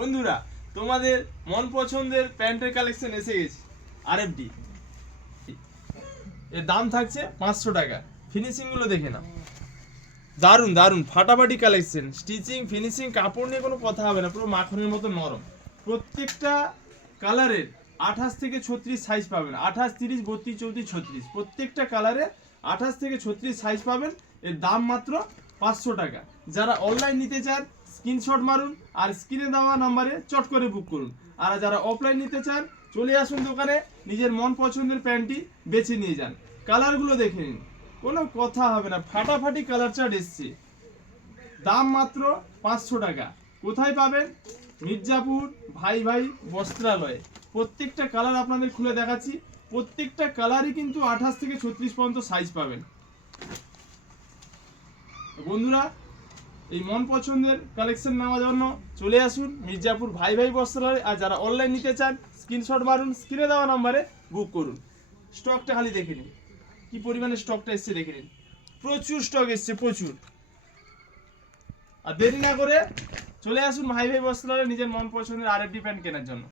বন্ধুরা, তোমাদের মন পছন্দের প্যান্টের কালেকশন এসে গেছে। আরএফডি এর দাম থাকছে 500 টাকা। ফিনিশিং গুলো দেখে নাও, দারুন দারুন ফাটাফাটি কালেকশন। স্টিচিং ফিনিশিং কাপড় নিয়ে কোনো কথা হবে না, পুরো মাখনের মতো নরম। প্রত্যেকটা কালারের 28 থেকে 36 সাইজ পাবেন। 28, 30, 32, 34, 36 প্রত্যেকটা কালারে 28 থেকে 36 সাইজ পাবেন। এর দাম মাত্র 500 টাকা। যারা অনলাইন নিতে চান স্ক্রিনশট মারুন আর স্ক্রিনে দেওয়া নাম্বারে চট করে বুক করুন। আর যারা অফলাইন নিতে চান চলে আসুন দোকানে, নিজের মন পছন্দের প্যান্টটি বেছে নিয়ে যান। কালারগুলো দেখে নিন, কোনো কথা হবে না, ফাটাফাটি কালার চার্ট এসছে। দাম মাত্র 500 টাকা। কোথায় পাবেন? মির্জাপুর ভাই ভাই বস্ত্রালয়ে। প্রত্যেকটা কালার আপনাদের খুলে দেখাচ্ছি। প্রত্যেকটা কালারই কিন্তু 28 থেকে 36 পর্যন্ত সাইজ পাবেন। বন্ধুরা, এই মন পছন্দের কালেকশন নেওয়ার জন্য চলে আসুন মির্জাপুর ভাই ভাই বস্ত্রালয়। আর যারা অনলাইন নিতে চান স্ক্রিনশট মারুন, স্ক্রিনে দেওয়া নাম্বারে বুক করুন। স্টকটা খালি দেখে নিন, কি পরিমাণে স্টকটা এসছে দেখে নিন। প্রচুর স্টক এসছে, প্রচুর। আর দেরি না করে চলে আসুন ভাই ভাই বস্ত্রালয়ে নিজের মন পছন্দের আরএফডি প্যান্ট কেনার জন্য।